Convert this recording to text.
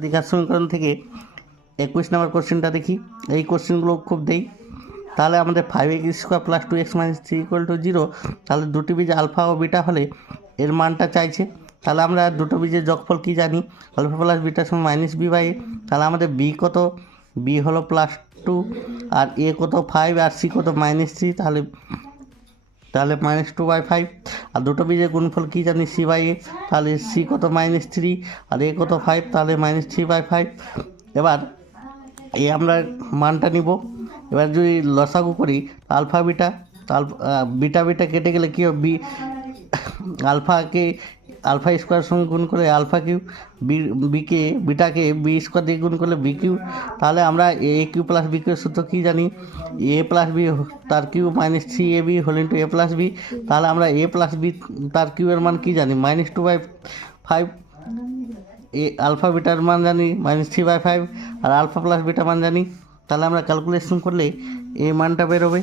দ্বিঘাত সমীকরণ থেকে 21 নম্বর কোশ্চেনটা দেখি। এই কোশ্চেনগুলো খুব দেই। তাহলে আমাদের 5x² + 2x - 3 = 0। তাহলে দুটি বীজ আলফা ও বিটা হলে এর মানটা চাইছে। তাহলে আমরা দুটো বীজের যোগফল কি জানি, আলফা প্লাস বিটা সমান -b/a। তাহলে আমাদের বি কত, বি হলো +2, আর এ কত 5, আর সি কত -3। তাহলে -2/5। আর দুটো বীজের গুণফল কি জানি, c/a। তাহলে সি কত -3, আর এ কত 5, তাহলে -3/5। এবার এই আমরা মানটা নিব। এবার যদি লসাগু করি আলফা বিটা, বিটা বিটা কেটে গেলে কী হবে, আলফা স্কোয়ার সঙ্গে গুণ করে আলফা কিউ, বিটাকে বি স্কোয়ার দিয়ে গুণ করলে বি কিউ। তাহলে আমরা এ কিউ প্লাস বি কিউ সূত্র কী জানি, এ প্লাস বি তার কিউ -3ab হোল ইন্টু এ প্লাস বি। তাহলে আমরা এ প্লাস বি তার কিউ এর মান কী জানি, -2/5। এ আলফা বিটার মান জানি -3/5, আর আলফা প্লাস বিটা মান জানি। তাহলে আমরা ক্যালকুলেশন করলে এই মানটা বেরোবে।